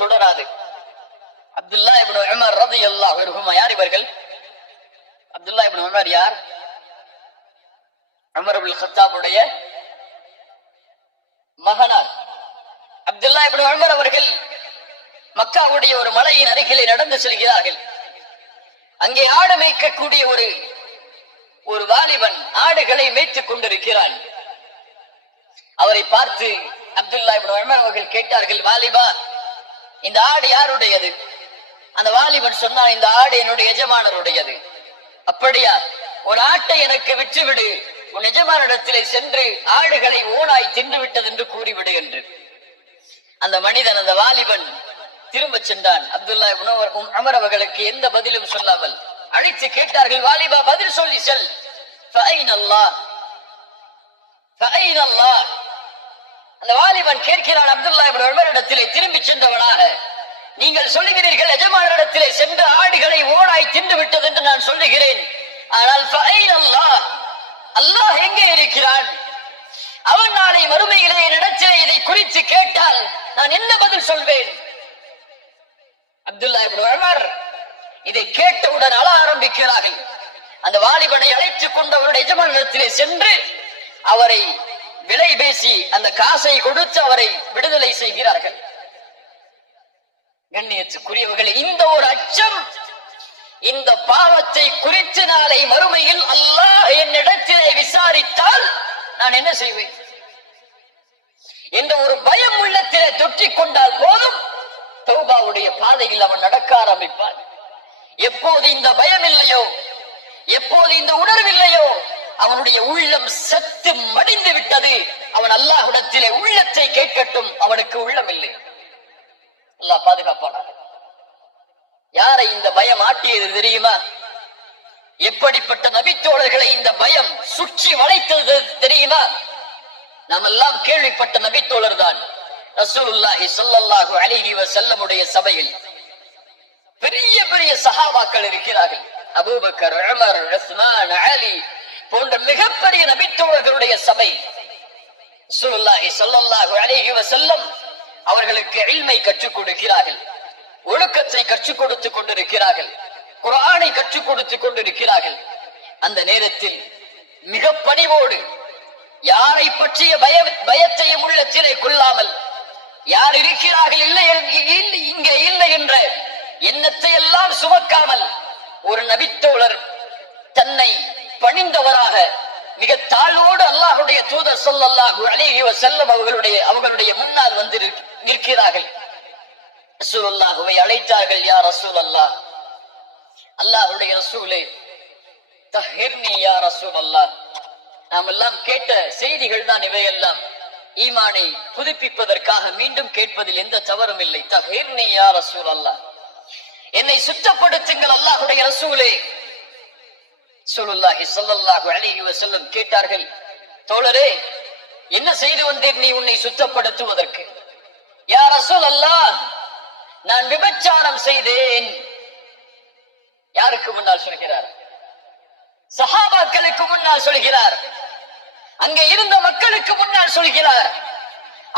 தொடராது. Abdullah ibn Umar ரலியல்லாஹு அன்ஹுமா யார் இவர்கள்? அப்துல்லா இப்னு உமர் யார்? உமர் இப்னு கத்தாபுடைய மகனார். அப்துல்லா இப்னு உமர் அவர்கள் மக்காவுடைய ஒரு மலையின் அருகிலே நடந்து செல்கிறார்கள். அங்கே ஆடு மேய்க்கக்கூடிய ஒரு ஒரு வாலிபன் ஆடுகளை மேய்த்துக் கொண்டிருக்கிறான். அவரை பார்த்து அப்துல்லா இப்னு உமர் அவர்கள் கேட்டார்கள் வாலிபா இந்த ஆடு யாருடையது? அந்த வாலிபன் சொன்னான் இந்த ஆடு என்னுடைய எஜமானருடையது. அப்படியா? ஒரு ஆட்டை எனக்கு விற்றுவிடு. உன் எஜமானிடத்திலே சென்று ஆடுகளை ஓனாய் தின்று விட்டது என்று கூறிவிடு என்று. அந்த மனிதன் அந்த வாலிபன் திரும்ப சென்றான். அப்துல்லா உணவர் அமர் அவர்களுக்கு எந்த பதிலும் சொல்லாமல் அழைத்து கேட்டார்கள் வாலிபா பதில் சொல்லி செல். அந்த வாலிபன் கேட்கிறான் அப்துல்லா இவன் உமரிடத்திலே திரும்பி சென்றவனாக நீங்கள் சொல்லுகிறீர்கள் எஜமானரிடத்திலே சென்று ஆடுகளை ஓடாய் தின்று விட்டது என்று நான் சொல்லுகிறேன். ஆனால் அல்லாஹ் அல்லாஹ் எங்கே இருக்கிறான்? அவன் நாளை மறுமையிலே என்னிடத்திலே இதை குறித்து கேட்டால் நான் என்ன பதில் சொல்வேன்? அப்துல்லா இப்னு உமர் இதை கேட்டவுடன் அழ ஆரம்பிக்கிறார்கள். அந்த வாலிபனை அழைத்துக் கொண்டு அவருடைய எஜமானிடத்திலே சென்று அவரை விலை பேசி அந்த காசை கொடுத்து அவரை விடுதலை செய்கிறார்கள். கண்ணியத்துக்குரியவர்களே இந்த ஒரு அச்சம் இந்த பாவத்தை குறித்து நாளை மறுமையில் அல்லாஹ் என்னிடத்திலே விசாரித்தால் நான் என்ன செய்வேன்? என்ற ஒரு பயம் உள்ளத்திலே தொற்றிக் கொண்டால் போதும் தௌபாவுடைய பாதையில் அவன் நடக்க ஆரம்பிப்பான். எப்போது இந்த பயம் இல்லையோ எப்போது இந்த உணர்வு இல்லையோ அவனுடைய உள்ளம் சத்து மடிந்து விட்டது. அவன் அல்லாஹ்விடத்திலே உள்ளத்தை கேட்கட்டும் அவனுக்கு உள்ளம் இல்லை. அல்லாஹ் பாதுகாப்பானாக. யாரை இந்த பயம் ஆட்டியது தெரியுமா? எப்படிப்பட்ட நபித்தோழர்களை இந்த பயம் சுற்றி வளைத்தது தெரியுமா? நாம் எல்லாம் கேள்விப்பட்ட நபித்தோழர் தான் ரசூலுல்லாஹி ஸல்லல்லாஹு அலைஹி வஸல்லமுடைய சபையில் பெரிய பெரிய சஹாபாக்கள் இருக்கிறார்கள். அபூபக்கர் உமர் உஸ்மான் அலி போன்ற மிகப்பெரிய நபித்தோழர்களுடைய சபை. ரசூலுல்லாஹி சொல்லல்லாஹு அலைஹி வஸல்லம் அவர்களுக்கு இல்மை கற்றுக் கொடுக்கிறார்கள். ஒழுக்கத்தை கற்றுக் கொடுத்துக் கொண்டிருக்கிறார்கள். குரானை கற்றுக் கொடுத்துக் கொண்டிருக்கிறார்கள். அந்த நேரத்தில் மிக பணிவோடு யாரை பற்றிய பய பயத்தையும் உள்ளத்திலே கொள்ளாமல் யார் இருக்கிறார்கள் இல்லை இங்கே இல்லை என்ற எண்ணத்தை எல்லாம் சுமக்காமல் ஒரு நபித்தோழர் தன்னை பணிந்தவராக மிக தாழ்வோடு அல்லாஹுடைய தூதர் ஸல்லல்லாஹு அலைஹி வஸல்லம் அவர்களுடைய அவர்களுடைய முன்னால் வந்து நிற்கிறார்கள் ரசூல் அல்லாஹுவை அழைத்தார்கள் யா ரசூலல்லாஹ் அல்லாஹுடைய ரசூலே தஹிர்னி யா ரசூலல்லாஹ். நாம் எல்லாம் கேட்ட செய்திகள் தான் இவையெல்லாம். ஈமானை புதுப்பிப்பதற்காக மீண்டும் கேட்பதில் எந்த தவறும் இல்லை. தஹிர்னி யா ரசூலல்லாஹ். என்னை சுத்தப்படுத்துங்கள் அல்லாஹுடைய ரசூலே. சொல்லுல்லாஹி சொல்லல்லாஹு அலைஹி வசல்லம் கேட்டார்கள் தோழரே என்ன செய்து வந்தீர் நீ உன்னை சுத்தப்படுத்துவதற்கு? யார் ரசூல் அல்லாஹ் நான் விபச்சாரம் செய்தேன். யாருக்கு முன்னால் சொல்கிறார்? சஹாபாக்களுக்கு முன்னால் சொல்கிறார். அங்கே இருந்த மக்களுக்கு முன்னால் சொல்கிறார்.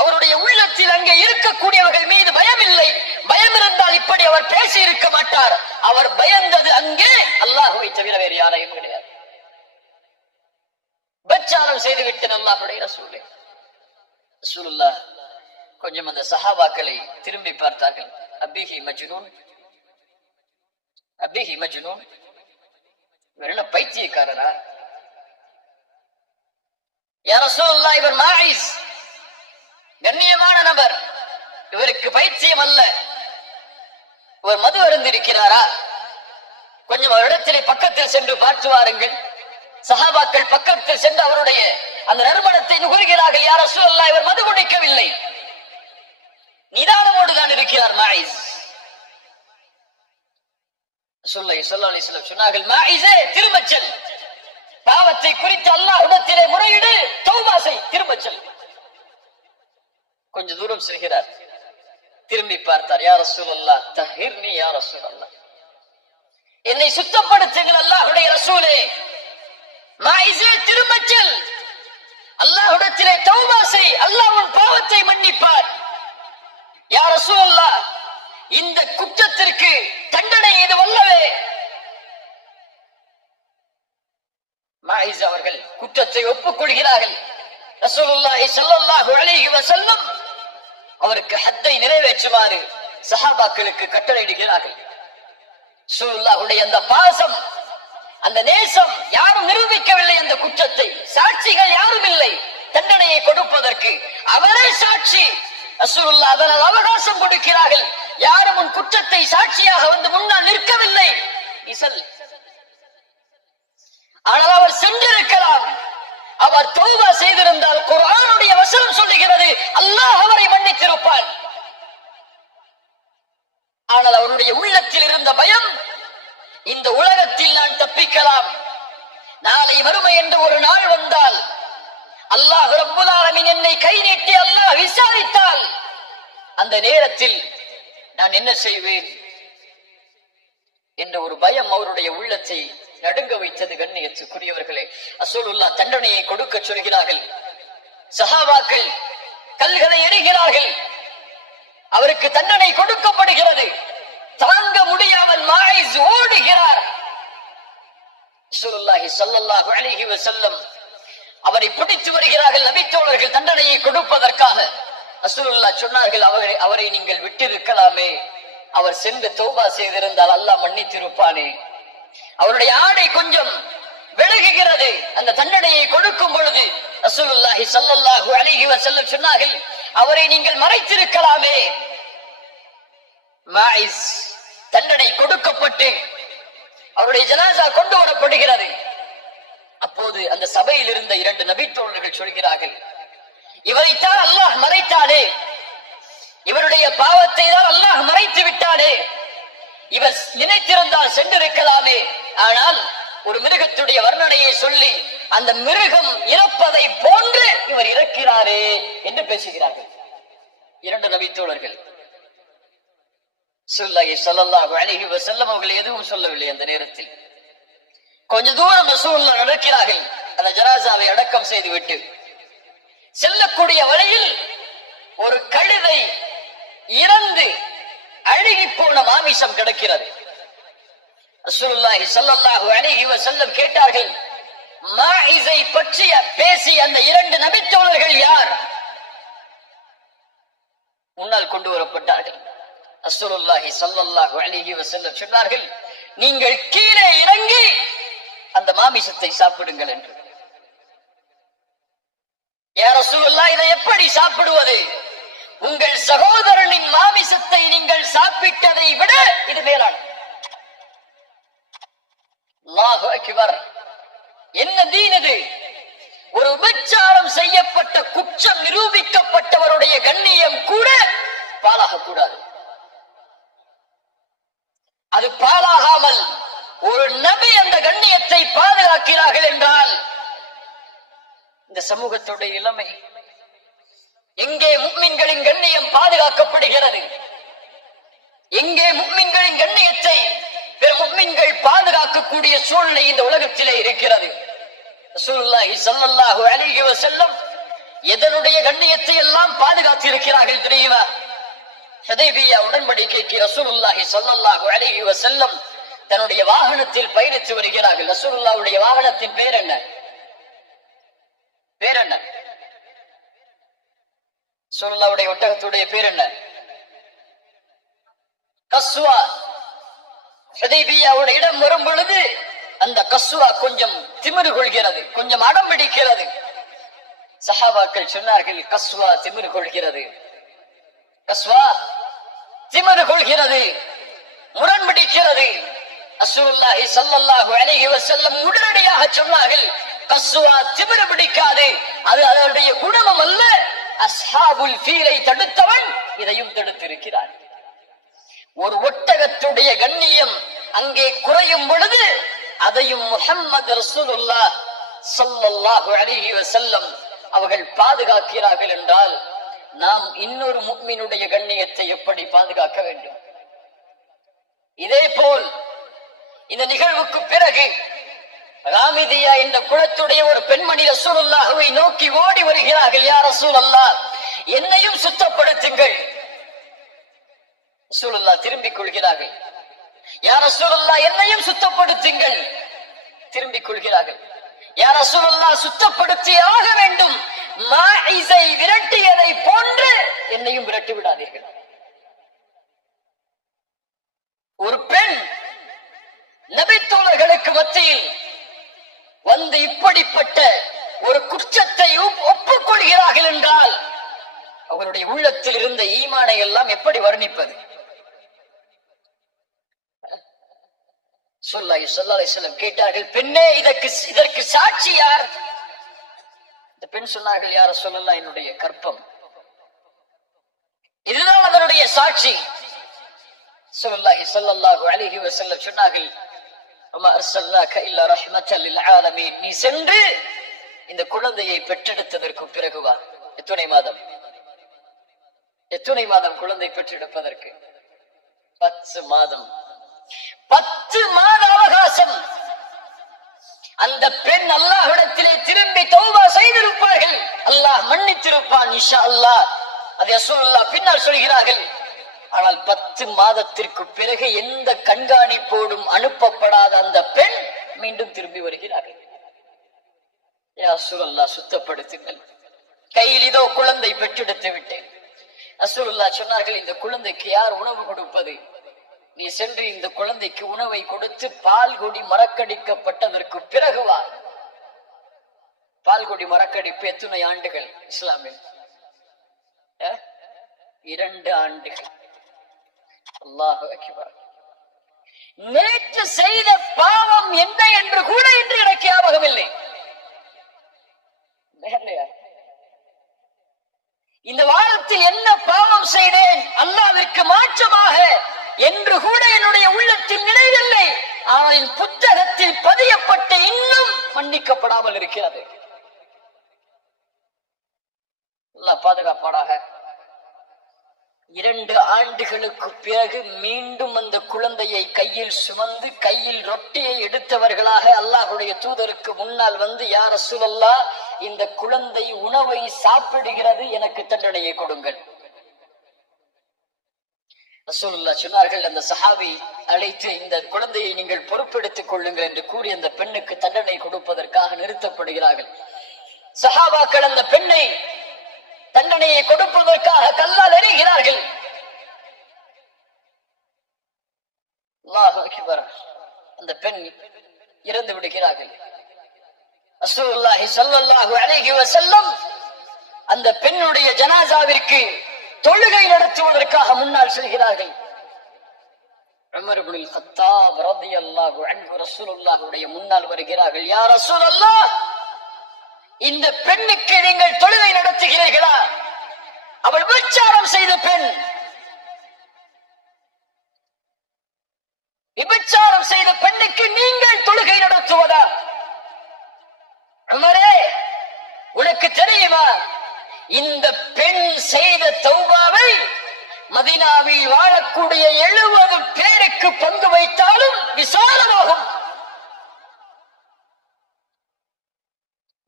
அவருடைய உள்ளத்தில் அங்கே இருக்கக்கூடியவர்கள் மீது பயம் இல்லை பயம் இருந்தால் இப்படி அவர் பேசி இருக்க மாட்டார். அவர் பயந்தது அங்கே. அல்லாஹுவை தவிர வேறு யாரையும் கிடையாது. பச்சாரம் செய்துவிட்டு அல்லாஹுடைய ரசூலே. ரசூலுல்லாஹ் கொஞ்சம் அந்த சஹாபாக்களை திரும்பி பார்த்தார்கள். அபிஹி மஜ்னூன் அபிஹி மஜ்னூன் இவர் என்ன பைத்தியக்காரரா? யாரசோல்லா இவர் மாயிஸ் கண்ணியமான நபர். இவருக்கு பைத்தியம் அல்ல. இவர் மது அருந்திருக்கிறாரா? கொஞ்சம் அவரிடத்திலே பக்கத்தில் சென்று பார்த்து வாருங்கள். சஹாபாக்கள் பக்கத்தில் சென்று அவருடைய அந்த நறுமணத்தை நுகர்கிறார்கள். யார் ரசூலுல்லா இவர் மது குடிக்கவில்லை. நிதானமோடு தான் இருக்கிறார் மாயிஸ். சொல்லை சொல்லா அலிஸ்லம் சொன்னார்கள் மாயிஸே திரும்பச் செல். பாவத்தை குறித்து அல்லாஹ்விடத்திலே முறையிடு தௌபாசை திரும்பச் செல். கொஞ்ச தூரம் செல்கிறார். திரும்பி பார்த்தார் யார் ரசூல் அல்லா தஹிர்னி யார் ரசூல் அல்லா என்னை சுத்தப்படுத்துங்கள் அல்லாஹுடைய ரசூலே. மாயிஸே திரும்பச் செல். அல்லாஹ்விடத்திலே தௌபா அல்லாஹ் உன் பாவத்தை மன்னிப்பார். யா ரசூலல்லாஹ் இந்த குற்றத்திற்கு தண்டனை இது வல்லவே. மாயிஸ் அவர்கள் குற்றத்தை ஒப்புக்கொள்கிறார்கள். ரசூலுல்லாஹி ஸல்லல்லாஹு அலைஹி வஸல்லம் அவருக்கு ஹத்தை நிறைவேற்றுமாறு சஹாபாக்களுக்கு கட்டளையிடுகிறார்கள். ரசூலுல்லாஹுடைய அந்த பாசம் அந்த நேசம் யாரும் நிரூபிக்கவில்லை அந்த குற்றத்தை. சாட்சிகள் யாரும் இல்லை. தண்டனையை கொடுப்பதற்கு அவரே சாட்சி. ரசூலுல்லாஹ் அதனால் அவகாசம் கொடுக்கிறார்கள். யாரும் உன் குற்றத்தை சாட்சியாக வந்து முன்னால் நிற்கவில்லை. இசல். ஆனால் அவர் சென்றிருக்கலாம். அவர் தௌபா செய்திருந்தால் குரானுடைய வசனம் சொல்லுகிறது. அல்லாஹ் அவரை மன்னித்திருப்பான். ஆனால் அவருடைய உள்ளத்தில் இருந்த பயம் இந்த உலகத்தில் நான் தப்பிக்கலாம். நாளை வறுமை என்று ஒரு நாள் வந்தால் அல்லாஹ் ரப்புல் என்னை கை நீட்டி அல்லாஹ் விசாரித்தால் அந்த நேரத்தில் நான் என்ன செய்வேன் என்ற ஒரு பயம் அவருடைய உள்ளத்தை நடுங்க வைத்தது கண்ணியத்துக்குரியவர்களே. அசோலுல்லா தண்டனையை கொடுக்க சொல்கிறார்கள். சஹாபாக்கள் கல்களை எறிகிறார்கள் அவருக்கு தண்டனை கொடுக்கப்படுகிறது. தாங்க முடியாமல் மாயிஸ் ஓடுகிறார். ரசூலுல்லாஹி சொல்லல்லாஹு அலைஹி வஸல்லம் அவரை பிடித்து வருகிறார்கள் நபித்தோழர்கள் தண்டனையை கொடுப்பதற்காக. ரசூலுல்லாஹ் சொன்னார்கள் அவரை அவரை நீங்கள் விட்டிருக்கலாமே. அவர் சென்று தௌபா செய்திருந்தால் அல்லாஹ் மன்னித்திருப்பானே. அவருடைய ஆடை கொஞ்சம் விலகுகிறது. அந்த தண்டனையை கொடுக்கும் பொழுது ரசூலுல்லாஹி சல்லல்லாஹு அலிஹி வசல்லம் சொன்னார்கள் அவரை நீங்கள் மறைத்திருக்கலாமே. தண்டனை கொடுக்கப்பட்டு அவருடைய ஜனாசா கொண்டு வரப்படுகிறது. அப்போது அந்த சபையில் இருந்த இரண்டு நபித்தோழர்கள் சொல்கிறார்கள் இவரைத்தான் அல்லாஹ் மறைத்தானே? இவருடைய பாவத்தை தான் அல்லாஹ் மறைத்து விட்டானே? இவர் நினைத்திருந்தால் சென்றிருக்கலாமே? ஆனால் ஒரு மிருகத்துடைய வர்ணனையை சொல்லி அந்த மிருகம் இறப்பதை போன்று இவர் இறக்கிறாரே என்று பேசுகிறார்கள். இரண்டு நபித்தோழர்கள் சொல்லி ஸல்லல்லாஹு அழகி செல்லம் அவர்கள் எதுவும் சொல்லவில்லை அந்த நேரத்தில். கொஞ்ச தூரம் ரசூலுல்லா நடக்கிறார்கள் அந்த ஜனாசாவை அடக்கம் செய்துவிட்டு செல்லக்கூடிய வழியில் ஒரு கழுதை இறந்து அழுகி போன மாமிசம் கிடக்கிறது. ரசூலுல்லாஹி ஸல்லல்லாஹு அலைஹி வஸல்லம் கேட்டார்கள் மாயிஸை பற்றிய பேசி அந்த இரண்டு நபித்தோழர்கள் யார்? முன்னால் கொண்டு வரப்பட்டார்கள். ரசூலுல்லாஹி ஸல்லல்லாஹு அலைஹி வஸல்லம் சொன்னார்கள் நீங்கள் கீழே இறங்கி அந்த மாமிசத்தை சாப்பிடுங்கள் என்று. யா இதை எப்படி சாப்பிடுவது? உங்கள் சகோதரனின் மாமிசத்தை நீங்கள் சாப்பிட்டதை விட இது மேலான என்ன தீனது ஒரு உபச்சாரம் செய்யப்பட்ட குற்றம் நிரூபிக்கப்பட்டவருடைய கண்ணியம் கூட பாலாகக்கூடாது அது பாலாகாமல் ஒரு நபி அந்த கண்ணியத்தை பாதுகாக்கிறார்கள் என்றால் இந்த சமூகத்துடைய இளமை எங்கே முக்மின்களின் கண்ணியம் பாதுகாக்கப்படுகிறது? எங்கே முக்மின்களின் கண்ணியத்தை பிற முக்மின்கள் பாதுகாக்கக்கூடிய சூழ்நிலை இந்த உலகத்திலே இருக்கிறது? ரசூலுல்லாஹி ஸல்லல்லாஹு அலைஹி எதனுடைய கண்ணியத்தை எல்லாம் பாதுகாத்து இருக்கிறார்கள் தெரியுமா? ஹுதைபியா உடன்படிக்கைக்கு ரசூலுல்லாஹி சல்லாஹு அலைஹி செல்லும் தன்னுடைய வாகனத்தில் பயணித்து வருகிறார்கள். ரசூலுல்லாவுடைய வாகனத்தின் பேர் என்ன? பேர் என்ன? ரசூலுல்லாஹ்வுடைய ஒட்டகத்துடைய பேர் என்ன? கஸ்வா. ஹுதைபியாவோட இடம் வரும் பொழுது அந்த கஸ்வா கொஞ்சம் திமிரு கொள்கிறது கொஞ்சம் அடம் பிடிக்கிறது. சஹாபாக்கள் சொன்னார்கள் கஸ்வா திமிரு கொள்கிறது. கஸ்வா திமிரு கொள்கிறது முரண்பிடிக்கிறது. ரசூலுல்லாஹி சல்லல்லாஹு அலைஹி வஸல்லம் உடனடியாக சொன்னார்கள் கஸ்வா திமிர பிடிக்காது அது அதனுடைய குணமும் அல்ல. அஸ்ஹாபுல் ஃபீலை தடுத்தவன் இதையும் தடுத்திருக்கிறார். ஒரு ஒட்டகத்துடைய கண்ணியம் அங்கே குறையும் பொழுது அதையும் முஹம்மது ரசூலுல்லா சல்லல்லாஹு அலைஹி வஸல்லம் அவர்கள் பாதுகாக்கிறார்கள் என்றால் நாம் இன்னொரு முக்மினுடைய கண்ணியத்தை எப்படி பாதுகாக்க வேண்டும்? இதே போல் இந்த நிகழ்வுக்கு பிறகு ராமிதியா என்ற குலத்துடைய ஒரு பெண்மணி ரசூலுல்லாஹுவை நோக்கி ஓடி வருகிறார்கள் யார் ரசூலல்லா என்னையும் சுத்தப்படுத்துங்கள். ரசூலுல்லா திரும்பிக் கொள்கிறார்கள் யார் ரசூலுல்லா என்னையும் சுத்தப்படுத்துங்கள். திரும்பிக் கொள்கிறார்கள் யார் ரசூலுல்லா சுத்தப்படுத்தி ஆக வேண்டும். மாஇசை விரட்டியதை போன்று என்னையும் விரட்டி விடாதீர்கள். ஒரு பெண் நபித்தோழர்களுக்கு மத்தியில் வந்து இப்படிப்பட்ட ஒரு குற்றத்தை ஒப்புக்கொள்கிறார்கள் என்றால் அவருடைய உள்ளத்தில் இருந்த ஈமானை எல்லாம் எப்படி வர்ணிப்பது? சொல்லாய் சொல்லாலை செல்லம் கேட்டார்கள் பெண்ணே இதற்கு இதற்கு சாட்சி யார்? இந்த பெண் சொன்னார்கள் யார சொல்லலாம் என்னுடைய கற்பம். இதுதான் அதனுடைய சாட்சி. சொல்லல்லாஹி சொல்லல்லாஹு அலிஹி வசல்லம் சொன்னார்கள் நீ சென்று இந்த குழந்தையை பெற்றெடுத்ததற்கு பிறகு எத்துணை மாதம்? எத்துணை மாதம் குழந்தை பெற்றெடுப்பதற்கு? பத்து மாதம். பத்து மாத அவகாசம். அந்த பெண் அல்லாஹிடத்திலே திரும்பி தௌபா செய்திருப்பார்கள். அல்லாஹ் மன்னித்திருப்பான் இஷா அல்லாஹ். அது ரசூலுல்லாஹ் பின்னால் சொல்கிறார்கள். ஆனால் பத்து மாதத்திற்கு பிறகு எந்த கண்காணிப்போடும் அனுப்பப்படாத அந்த பெண் மீண்டும் திரும்பி வருகிறார்கள். யா சுத்தப்படுத்துங்கள். கையில் இதோ குழந்தை பெற்றெடுத்து விட்டேன். அசுரல்லா சொன்னார்கள் இந்த குழந்தைக்கு யார் உணவு கொடுப்பது? நீ சென்று இந்த குழந்தைக்கு உணவை கொடுத்து பால் கொடி மறக்கடிக்கப்பட்டதற்கு பிறகு வா. பால் கொடி மறக்கடிப்பு எத்தனை ஆண்டுகள் இஸ்லாமில்? இரண்டு ஆண்டுகள். அல்லாஹு அக்பர். நேற்று செய்த பாவம் என்ன என்று கூட இன்று எனக்கு ஞாபகம் இல்லை. இந்த வாரத்தில் என்ன பாவம் செய்தேன்? அல்லாவிற்கு மாற்றமாக என்று கூட என்னுடைய உள்ளத்தில் நினைவில்லை. ஆனால் புத்தகத்தில் பதியப்பட்ட இன்னும் மன்னிக்கப்படாமல் இருக்கிறது. பாதுகாப்பாடாக இரண்டு ஆண்டுகளுக்கு பிறகு மீண்டும் அந்த குழந்தையை கையில் சுமந்து கையில் ரொட்டியை எடுத்தவர்களாக அல்லாஹுடைய தூதருக்கு முன்னால் வந்து யார் சூழல்லா இந்த குழந்தை உணவை சாப்பிடுகிறது எனக்கு தண்டனையை கொடுங்கள். ரசூலுல்லா சொன்னார்கள் அந்த சஹாபி அழைத்து இந்த குழந்தையை நீங்கள் பொறுப்பெடுத்துக் கொள்ளுங்கள் என்று கூறி அந்த பெண்ணுக்கு தண்டனை கொடுப்பதற்காக நிறுத்தப்படுகிறார்கள். சஹாபாக்கள் அந்த பெண்ணை தண்டனையை கொடுப்பதற்காக கல்லால் எறிகிறார்கள். அந்த பெண் இறந்து விடுகிறார்கள். அசூல்லாஹி சல்லாஹு அலைஹி செல்லம் அந்த பெண்ணுடைய ஜனாசாவிற்கு தொழுகை நடத்துவதற்காக முன்னால் செல்கிறார்கள். உமர் இப்னுல் கத்தாப் ரலியல்லாஹு அன்ஹு ரசூலுல்லாஹுடைய முன்னால் வருகிறார்கள். யார் ரசூல் அல்லாஹ் இந்த பெண்ணுக்கு நீங்கள் தொழுகை நடத்துகிறீர்களா? அவள் விபச்சாரம் செய்த பெண். விபச்சாரம் செய்த பெண்ணுக்கு நீங்கள் தொழுகை நடத்துவதா? அமரே உனக்கு தெரியுமா? இந்த பெண் செய்த தௌபாவை மதினாவில் வாழக்கூடிய எழுபது பேருக்கு பங்கு வைத்தாலும் விசாலமாகும்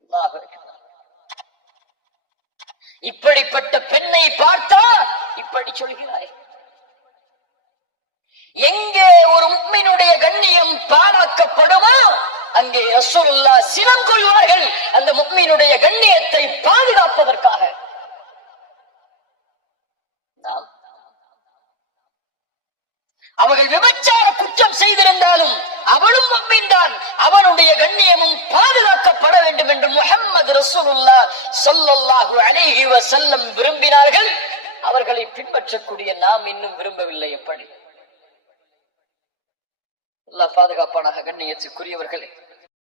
அல்லாஹ் அக்பர். இப்படிப்பட்ட பெண்ணை பார்த்தா இப்படி சொல்கிறாய். எங்கே ஒரு உண்மையினுடைய கண்ணியம் பாழாக்கப்படுமோ அங்கே ரசூல்லா சினம் கொள்வார்கள் அந்த உண்மையினுடைய கண்ணியத்தை பாதுகாப்பதற்காக. அவர்கள் விபச்சார குற்றம் செய்திருந்தாலும் அவளும் முக்மின் தான். அவனுடைய கண்ணியமும் பாதுகாப்பு வேண்டும் என்று முஹம்மது ரசூலுல்லா சொல்லல்லாஹு அலைஹி வசல்லம் விரும்பினார்கள். அவர்களை பின்பற்றக்கூடிய நாம் இன்னும் விரும்பவில்லை எப்படி? அல்லாஹ் பாதுகாப்பானாக கண்ணியத்துக்குரியவர்களே.